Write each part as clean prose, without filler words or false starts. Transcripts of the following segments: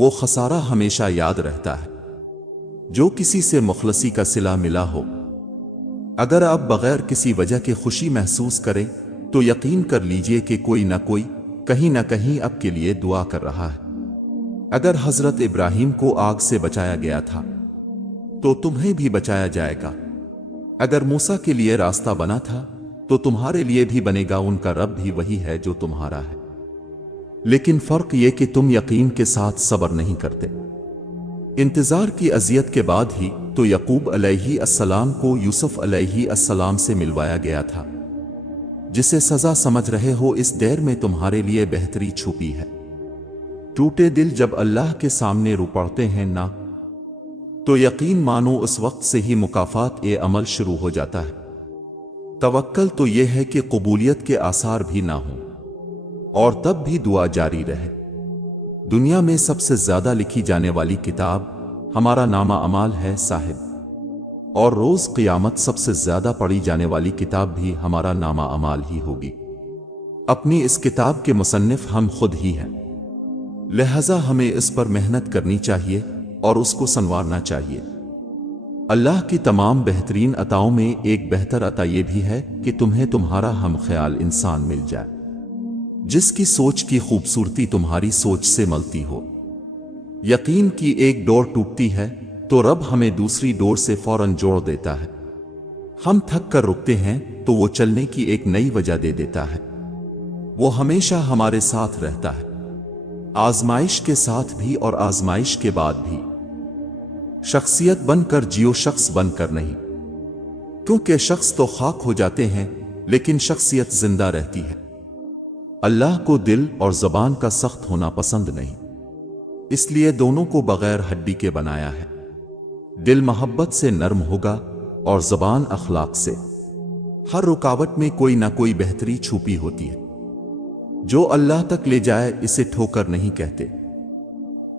وہ خسارہ ہمیشہ یاد رہتا ہے جو کسی سے مخلصی کا صلہ ملا ہو۔ اگر آپ بغیر کسی وجہ کے خوشی محسوس کریں تو یقین کر لیجئے کہ کوئی نہ کوئی کہیں نہ کہیں آپ کے لیے دعا کر رہا ہے۔ اگر حضرت ابراہیم کو آگ سے بچایا گیا تھا تو تمہیں بھی بچایا جائے گا۔ اگر موسیٰ کے لیے راستہ بنا تھا تو تمہارے لیے بھی بنے گا۔ ان کا رب بھی وہی ہے جو تمہارا ہے، لیکن فرق یہ کہ تم یقین کے ساتھ صبر نہیں کرتے۔ انتظار کی اذیت کے بعد ہی تو یعقوب علیہ السلام کو یوسف علیہ السلام سے ملوایا گیا تھا۔ جسے سزا سمجھ رہے ہو، اس دیر میں تمہارے لیے بہتری چھپی ہے۔ ٹوٹے دل جب اللہ کے سامنے رو پڑتے ہیں نا، تو یقین مانو اس وقت سے ہی مکافات عمل شروع ہو جاتا ہے۔ توکل تو یہ ہے کہ قبولیت کے آثار بھی نہ ہوں اور تب بھی دعا جاری رہے۔ دنیا میں سب سے زیادہ لکھی جانے والی کتاب ہمارا نامہ اعمال ہے صاحب، اور روز قیامت سب سے زیادہ پڑھی جانے والی کتاب بھی ہمارا نامہ اعمال ہی ہوگی۔ اپنی اس کتاب کے مصنف ہم خود ہی ہیں، لہذا ہمیں اس پر محنت کرنی چاہیے اور اس کو سنوارنا چاہیے۔ اللہ کی تمام بہترین عطاؤں میں ایک بہتر عطا یہ بھی ہے کہ تمہیں تمہارا ہم خیال انسان مل جائے، جس کی سوچ کی خوبصورتی تمہاری سوچ سے ملتی ہو۔ یقین کی ایک ڈور ٹوٹتی ہے تو رب ہمیں دوسری ڈور سے فوراً جوڑ دیتا ہے۔ ہم تھک کر رکتے ہیں تو وہ چلنے کی ایک نئی وجہ دے دیتا ہے۔ وہ ہمیشہ ہمارے ساتھ رہتا ہے، آزمائش کے ساتھ بھی اور آزمائش کے بعد بھی۔ شخصیت بن کر جیو، شخص بن کر نہیں، کیونکہ شخص تو خاک ہو جاتے ہیں لیکن شخصیت زندہ رہتی ہے۔ اللہ کو دل اور زبان کا سخت ہونا پسند نہیں، اس لیے دونوں کو بغیر ہڈی کے بنایا ہے۔ دل محبت سے نرم ہوگا اور زبان اخلاق سے۔ ہر رکاوٹ میں کوئی نہ کوئی بہتری چھپی ہوتی ہے جو اللہ تک لے جائے، اسے ٹھوکر نہیں کہتے۔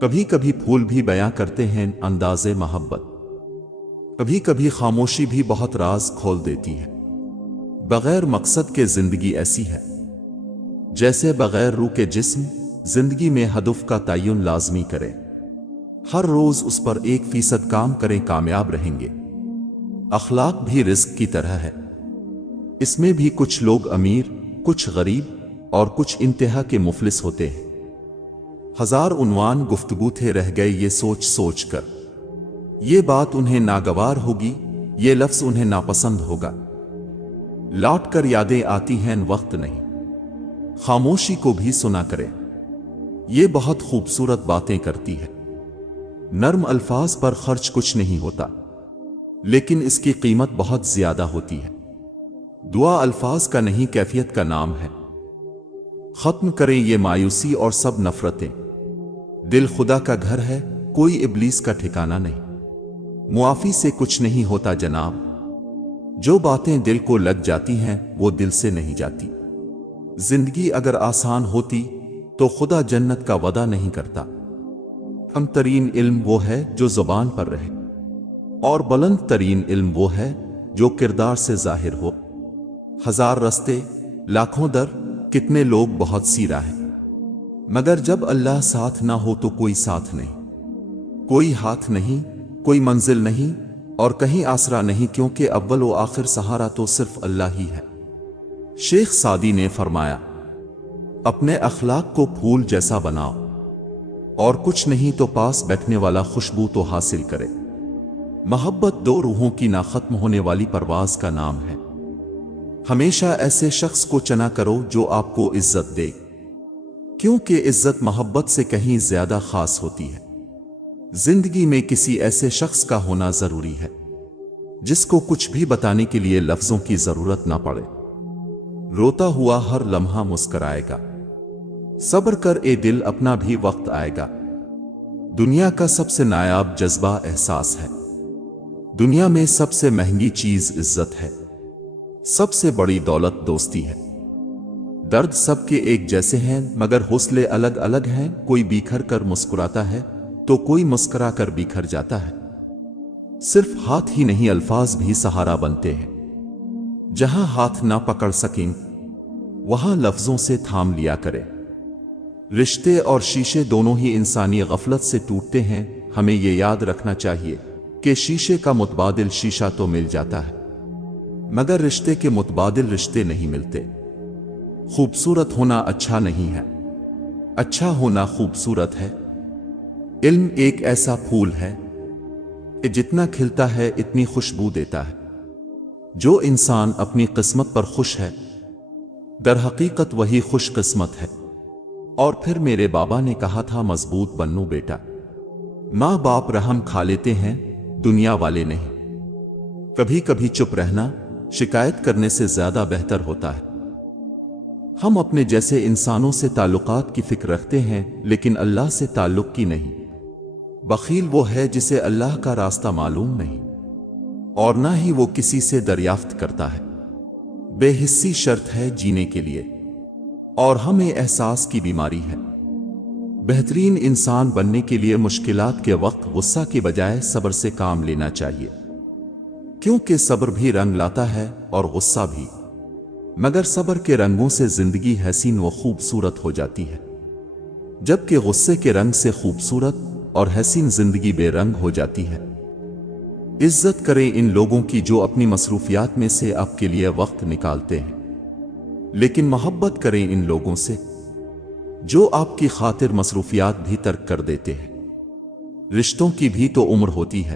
کبھی کبھی پھول بھی بیاں کرتے ہیں انداز محبت، کبھی کبھی خاموشی بھی بہت راز کھول دیتی ہے۔ بغیر مقصد کے زندگی ایسی ہے جیسے بغیر روح کے جسم۔ زندگی میں ہدف کا تعین لازمی کریں، ہر روز اس پر 1% کام کریں، کامیاب رہیں گے۔ اخلاق بھی رزق کی طرح ہے، اس میں بھی کچھ لوگ امیر، کچھ غریب اور کچھ انتہا کے مفلس ہوتے ہیں۔ ہزار عنوان گفتگو تھے رہ گئے یہ سوچ سوچ کر، یہ بات انہیں ناگوار ہوگی، یہ لفظ انہیں ناپسند ہوگا۔ لوٹ کر یادیں آتی ہیں وقت نہیں، خاموشی کو بھی سنا کرے، یہ بہت خوبصورت باتیں کرتی ہے۔ نرم الفاظ پر خرچ کچھ نہیں ہوتا، لیکن اس کی قیمت بہت زیادہ ہوتی ہے۔ دعا الفاظ کا نہیں کیفیت کا نام ہے۔ ختم کریں یہ مایوسی اور سب نفرتیں، دل خدا کا گھر ہے، کوئی ابلیس کا ٹھکانہ نہیں۔ معافی سے کچھ نہیں ہوتا جناب، جو باتیں دل کو لگ جاتی ہیں وہ دل سے نہیں جاتی۔ زندگی اگر آسان ہوتی تو خدا جنت کا وعدہ نہیں کرتا۔ کم ترین علم وہ ہے جو زبان پر رہے، اور بلند ترین علم وہ ہے جو کردار سے ظاہر ہو۔ ہزار رستے، لاکھوں در، کتنے لوگ، بہت سی راہیں، مگر جب اللہ ساتھ نہ ہو تو کوئی ساتھ نہیں، کوئی ہاتھ نہیں، کوئی منزل نہیں اور کہیں آسرا نہیں، کیونکہ اول و آخر سہارا تو صرف اللہ ہی ہے۔ شیخ سعدی نے فرمایا، اپنے اخلاق کو پھول جیسا بناؤ، اور کچھ نہیں تو پاس بیٹھنے والا خوشبو تو حاصل کرے۔ محبت دو روحوں کی نہ ختم ہونے والی پرواز کا نام ہے۔ ہمیشہ ایسے شخص کو چنا کرو جو آپ کو عزت دے، کیونکہ عزت محبت سے کہیں زیادہ خاص ہوتی ہے۔ زندگی میں کسی ایسے شخص کا ہونا ضروری ہے جس کو کچھ بھی بتانے کے لیے لفظوں کی ضرورت نہ پڑے۔ روتا ہوا ہر لمحہ مسکرائے گا، صبر کر اے دل، اپنا بھی وقت آئے گا۔ دنیا کا سب سے نایاب جذبہ احساس ہے، دنیا میں سب سے مہنگی چیز عزت ہے، سب سے بڑی دولت دوستی ہے۔ درد سب کے ایک جیسے ہیں مگر حوصلے الگ الگ ہیں، کوئی بکھر کر مسکراتا ہے تو کوئی مسکرا کر بکھر جاتا ہے۔ صرف ہاتھ ہی نہیں، الفاظ بھی سہارا بنتے ہیں۔ جہاں ہاتھ نہ پکڑ سکیں وہاں لفظوں سے تھام لیا کرے۔ رشتے اور شیشے دونوں ہی انسانی غفلت سے ٹوٹتے ہیں۔ ہمیں یہ یاد رکھنا چاہیے کہ شیشے کا متبادل شیشہ تو مل جاتا ہے، مگر رشتے کے متبادل رشتے نہیں ملتے۔ خوبصورت ہونا اچھا نہیں ہے، اچھا ہونا خوبصورت ہے۔ علم ایک ایسا پھول ہے کہ جتنا کھلتا ہے اتنی خوشبو دیتا ہے۔ جو انسان اپنی قسمت پر خوش ہے، در حقیقت وہی خوش قسمت ہے۔ اور پھر میرے بابا نے کہا تھا، مضبوط بنو بیٹا، ماں باپ رحم کھا لیتے ہیں، دنیا والے نہیں۔ کبھی کبھی چپ رہنا شکایت کرنے سے زیادہ بہتر ہوتا ہے۔ ہم اپنے جیسے انسانوں سے تعلقات کی فکر رکھتے ہیں، لیکن اللہ سے تعلق کی نہیں۔ بخیل وہ ہے جسے اللہ کا راستہ معلوم نہیں، اور نہ ہی وہ کسی سے دریافت کرتا ہے۔ بے حسی شرط ہے جینے کے لیے، اور ہمیں احساس کی بیماری ہے۔ بہترین انسان بننے کے لیے مشکلات کے وقت غصہ کی بجائے صبر سے کام لینا چاہیے، کیونکہ صبر بھی رنگ لاتا ہے اور غصہ بھی، مگر صبر کے رنگوں سے زندگی حسین و خوبصورت ہو جاتی ہے، جبکہ غصے کے رنگ سے خوبصورت اور حسین زندگی بے رنگ ہو جاتی ہے۔ عزت کریں ان لوگوں کی جو اپنی مصروفیات میں سے آپ کے لیے وقت نکالتے ہیں، لیکن محبت کریں ان لوگوں سے جو آپ کی خاطر مصروفیات بھی ترک کر دیتے ہیں۔ رشتوں کی بھی تو عمر ہوتی ہے،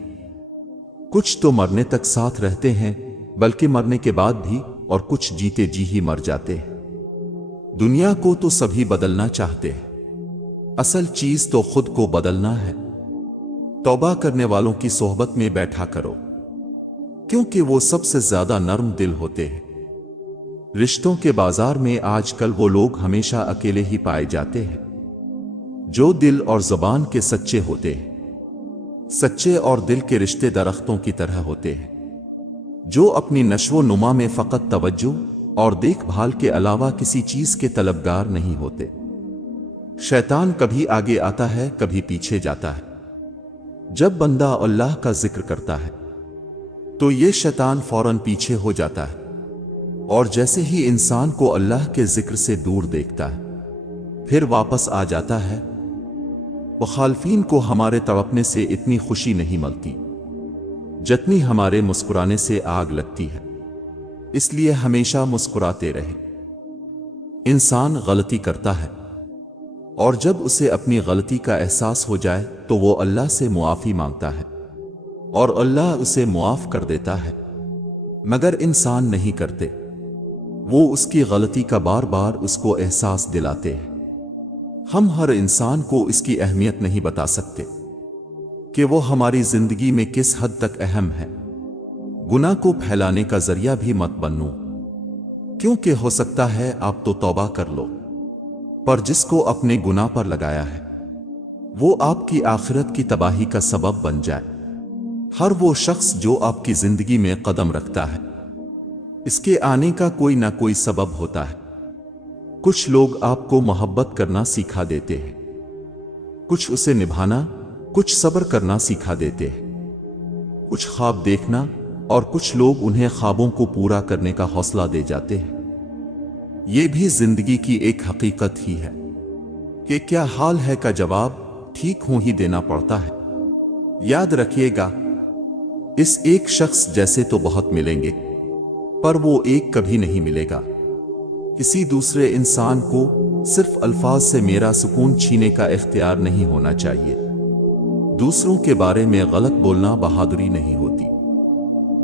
کچھ تو مرنے تک ساتھ رہتے ہیں، بلکہ مرنے کے بعد بھی، اور کچھ جیتے جی ہی مر جاتے ہیں۔ دنیا کو تو سبھی بدلنا چاہتے ہیں، اصل چیز تو خود کو بدلنا ہے۔ توبہ کرنے والوں کی صحبت میں بیٹھا کرو، کیونکہ وہ سب سے زیادہ نرم دل ہوتے ہیں۔ رشتوں کے بازار میں آج کل وہ لوگ ہمیشہ اکیلے ہی پائے جاتے ہیں جو دل اور زبان کے سچے ہوتے ہیں۔ سچے اور دل کے رشتے درختوں کی طرح ہوتے ہیں جو اپنی نشو و نما میں فقط توجہ اور دیکھ بھال کے علاوہ کسی چیز کے طلبگار نہیں ہوتے۔ شیطان کبھی آگے آتا ہے، کبھی پیچھے جاتا ہے۔ جب بندہ اللہ کا ذکر کرتا ہے تو یہ شیطان فوراً پیچھے ہو جاتا ہے، اور جیسے ہی انسان کو اللہ کے ذکر سے دور دیکھتا ہے پھر واپس آ جاتا ہے۔ مخالفین کو ہمارے توپنے سے اتنی خوشی نہیں ملتی جتنی ہمارے مسکرانے سے آگ لگتی ہے، اس لیے ہمیشہ مسکراتے رہیں۔ انسان غلطی کرتا ہے، اور جب اسے اپنی غلطی کا احساس ہو جائے تو وہ اللہ سے معافی مانگتا ہے، اور اللہ اسے معاف کر دیتا ہے، مگر انسان نہیں کرتے۔ وہ اس کی غلطی کا بار بار اس کو احساس دلاتے ہیں۔ ہم ہر انسان کو اس کی اہمیت نہیں بتا سکتے کہ وہ ہماری زندگی میں کس حد تک اہم ہے۔ گناہ کو پھیلانے کا ذریعہ بھی مت بنو، کیونکہ ہو سکتا ہے آپ تو توبہ کر لو، پر جس کو اپنے گناہ پر لگایا ہے وہ آپ کی آخرت کی تباہی کا سبب بن جائے۔ ہر وہ شخص جو آپ کی زندگی میں قدم رکھتا ہے اس کے آنے کا کوئی نہ کوئی سبب ہوتا ہے۔ کچھ لوگ آپ کو محبت کرنا سکھا دیتے ہیں، کچھ اسے نبھانا، کچھ صبر کرنا سکھا دیتے ہیں، کچھ خواب دیکھنا، اور کچھ لوگ انہیں خوابوں کو پورا کرنے کا حوصلہ دے جاتے ہیں۔ یہ بھی زندگی کی ایک حقیقت ہی ہے کہ کیا حال ہے کا جواب ٹھیک ہوں ہی دینا پڑتا ہے۔ یاد رکھیے گا، اس ایک شخص جیسے تو بہت ملیں گے، پر وہ ایک کبھی نہیں ملے گا۔ کسی دوسرے انسان کو صرف الفاظ سے میرا سکون چھینے کا اختیار نہیں ہونا چاہیے۔ دوسروں کے بارے میں غلط بولنا بہادری نہیں ہوتی،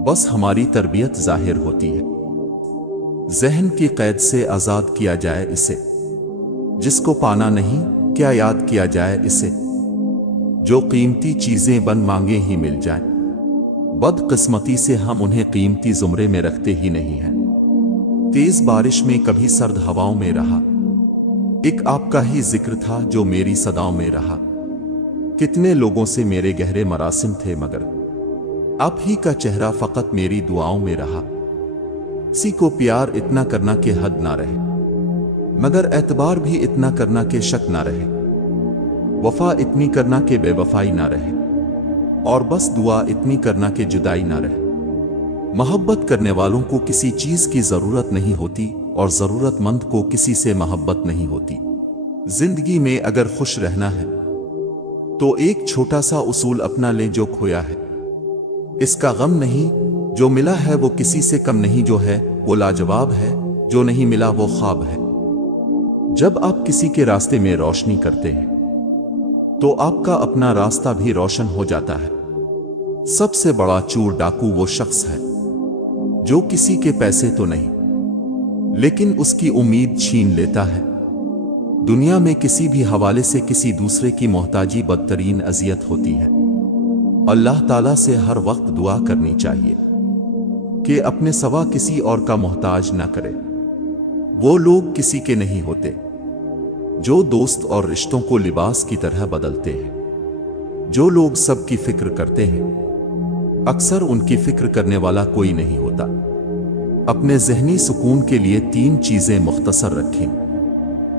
بس ہماری تربیت ظاہر ہوتی ہے۔ ذہن کی قید سے آزاد کیا جائے اسے، جس کو پانا نہیں کیا یاد کیا جائے اسے، جو قیمتی چیزیں بن مانگے ہی مل جائیں، بد قسمتی سے ہم انہیں قیمتی زمرے میں رکھتے ہی نہیں ہیں۔ تیز بارش میں کبھی سرد ہواؤں میں رہا، ایک آپ کا ہی ذکر تھا جو میری صداؤں میں رہا۔ کتنے لوگوں سے میرے گہرے مراسم تھے، مگر آپ ہی کا چہرہ فقط میری دعاؤں میں رہا۔ کسی کو پیار اتنا کرنا کہ حد نہ رہے، مگر اعتبار بھی اتنا کرنا کہ شک نہ رہے، وفا اتنی کرنا کہ بے وفائی نہ رہے، اور بس دعا اتنی کرنا کہ جدائی نہ رہے۔ محبت کرنے والوں کو کسی چیز کی ضرورت نہیں ہوتی، اور ضرورت مند کو کسی سے محبت نہیں ہوتی۔ زندگی میں اگر خوش رہنا ہے تو ایک چھوٹا سا اصول اپنا لیں، جو کھویا ہے اس کا غم نہیں، جو ملا ہے وہ کسی سے کم نہیں، جو ہے وہ لاجواب ہے، جو نہیں ملا وہ خواب ہے۔ جب آپ کسی کے راستے میں روشنی کرتے ہیں تو آپ کا اپنا راستہ بھی روشن ہو جاتا ہے۔ سب سے بڑا چور ڈاکو وہ شخص ہے جو کسی کے پیسے تو نہیں لیکن اس کی امید چھین لیتا ہے۔ دنیا میں کسی بھی حوالے سے کسی دوسرے کی محتاجی بدترین اذیت ہوتی ہے۔ اللہ تعالیٰ سے ہر وقت دعا کرنی چاہیے کہ اپنے سوا کسی اور کا محتاج نہ کرے۔ وہ لوگ کسی کے نہیں ہوتے جو دوست اور رشتوں کو لباس کی طرح بدلتے ہیں۔ جو لوگ سب کی فکر کرتے ہیں اکثر ان کی فکر کرنے والا کوئی نہیں ہوتا۔ اپنے ذہنی سکون کے لیے 3 چیزیں مختصر رکھیں: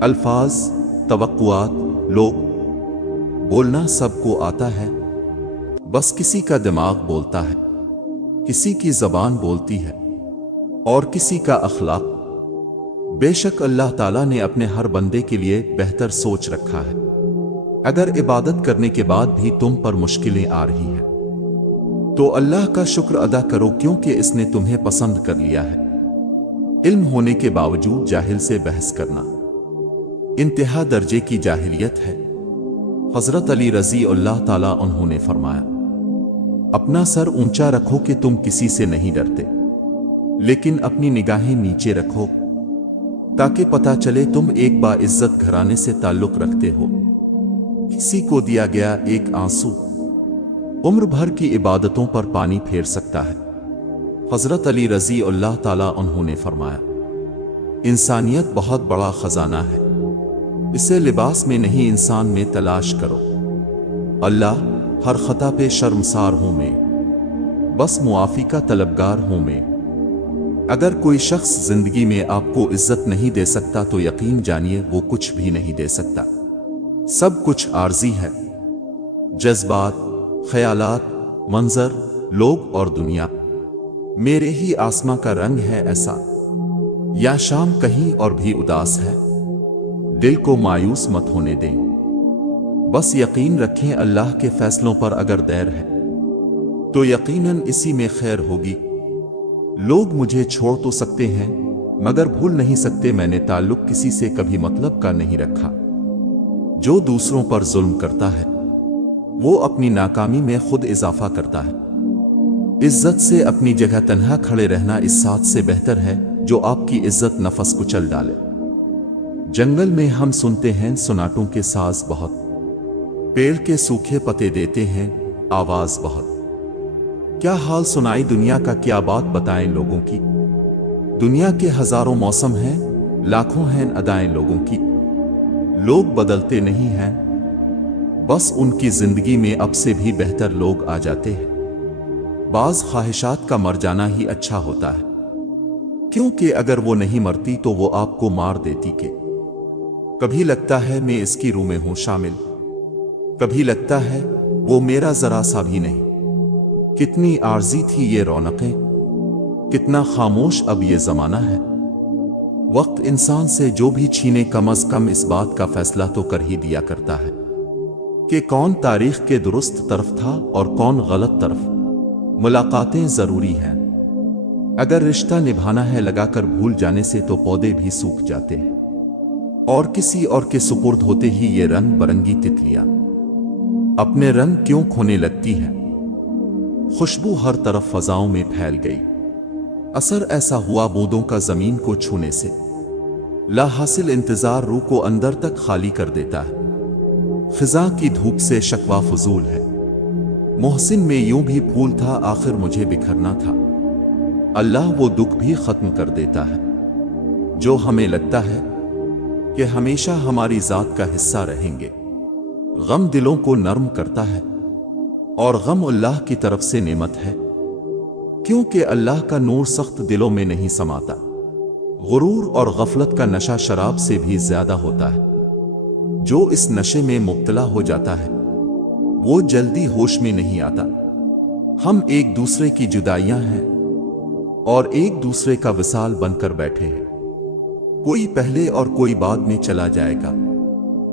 الفاظ، توقعات۔ لوگ بولنا سب کو آتا ہے، بس کسی کا دماغ بولتا ہے، کسی کی زبان بولتی ہے اور کسی کا اخلاق۔ بے شک اللہ تعالیٰ نے اپنے ہر بندے کے لیے بہتر سوچ رکھا ہے۔ اگر عبادت کرنے کے بعد بھی تم پر مشکلیں آ رہی ہیں تو اللہ کا شکر ادا کرو، کیونکہ اس نے تمہیں پسند کر لیا ہے۔ علم ہونے کے باوجود جاہل سے بحث کرنا انتہا درجے کی جاہلیت ہے۔ حضرت علی رضی اللہ تعالیٰ عنہ نے فرمایا، اپنا سر اونچا رکھو کہ تم کسی سے نہیں ڈرتے، لیکن اپنی نگاہیں نیچے رکھو تاکہ پتہ چلے تم ایک باعزت گھرانے سے تعلق رکھتے ہو۔ کسی کو دیا گیا ایک آنسو عمر بھر کی عبادتوں پر پانی پھیر سکتا ہے۔ حضرت علی رضی اللہ تعالیٰ عنہ نے فرمایا، انسانیت بہت بڑا خزانہ ہے، اسے لباس میں نہیں انسان میں تلاش کرو۔ اللہ ہر خطا پہ شرمسار ہوں میں، بس معافی کا طلبگار ہوں میں۔ اگر کوئی شخص زندگی میں آپ کو عزت نہیں دے سکتا تو یقین جانیے وہ کچھ بھی نہیں دے سکتا۔ سب کچھ عارضی ہے، جذبات، خیالات، منظر، لوگ اور دنیا۔ میرے ہی آسماں کا رنگ ہے ایسا، یا شام کہیں اور بھی اداس ہے۔ دل کو مایوس مت ہونے دیں، بس یقین رکھیں اللہ کے فیصلوں پر اگر دیر ہے تو یقیناً اسی میں خیر ہوگی۔ لوگ مجھے چھوڑ تو سکتے ہیں مگر بھول نہیں سکتے میں نے تعلق کسی سے کبھی مطلب کا نہیں رکھا۔ جو دوسروں پر ظلم کرتا ہے وہ اپنی ناکامی میں خود اضافہ کرتا ہے۔ عزت سے اپنی جگہ تنہا کھڑے رہنا اس ساتھ سے بہتر ہے جو آپ کی عزت نفس کچل ڈالے۔ جنگل میں ہم سنتے ہیں سناٹوں کے ساز بہت، پیڑ کے سوکھے پتے دیتے ہیں آواز بہت۔ کیا حال سنائی دنیا کا، کیا بات بتائیں لوگوں کی۔ دنیا کے ہزاروں موسم ہیں، لاکھوں ہیں ادائیں لوگوں کی۔ لوگ بدلتے نہیں ہیں، بس ان کی زندگی میں اب سے بھی بہتر لوگ آ جاتے ہیں۔ بعض خواہشات کا مر جانا ہی اچھا ہوتا ہے، کیونکہ اگر وہ نہیں مرتی تو وہ آپ کو مار دیتی۔ کہ کبھی لگتا ہے میں اس کی روح میں ہوں شامل، کبھی لگتا ہے وہ میرا ذرا سا بھی نہیں۔ کتنی عارضی تھی یہ رونقیں، کتنا خاموش اب یہ زمانہ ہے۔ وقت انسان سے جو بھی چھینے کم از کم اس بات کا فیصلہ تو کر ہی دیا کرتا ہے کہ کون تاریخ کے درست طرف تھا اور کون غلط طرف۔ ملاقاتیں ضروری ہیں، اگر رشتہ نبھانا ہے لگا کر بھول جانے سے تو پودے بھی سوکھ جاتے ہیں، اور کسی اور کے سپرد ہوتے ہی یہ رنگ برنگی تتلیاں اپنے رنگ کیوں کھونے لگتی ہیں۔ خوشبو ہر طرف فضاؤں میں پھیل گئی، اثر ایسا ہوا بوندوں کا زمین کو چھونے سے، لا حاصل انتظار روح کو اندر تک خالی کر دیتا ہے۔ خزاں کی دھوپ سے شکوہ فضول ہے، محسن میں یوں بھی پھول تھا آخر مجھے بکھرنا تھا۔ اللہ وہ دکھ بھی ختم کر دیتا ہے جو ہمیں لگتا ہے کہ ہمیشہ ہماری ذات کا حصہ رہیں گے۔ غم دلوں کو نرم کرتا ہے اور غم اللہ کی طرف سے نعمت ہے، کیونکہ اللہ کا نور سخت دلوں میں نہیں سماتا۔ غرور اور غفلت کا نشہ شراب سے بھی زیادہ ہوتا ہے۔ جو اس نشے میں مبتلا ہو جاتا ہے وہ جلدی ہوش میں نہیں آتا۔ ہم ایک دوسرے کی جدائیاں ہیں اور ایک دوسرے کا وصال بن کر بیٹھے ہیں، کوئی پہلے اور کوئی بعد میں چلا جائے گا۔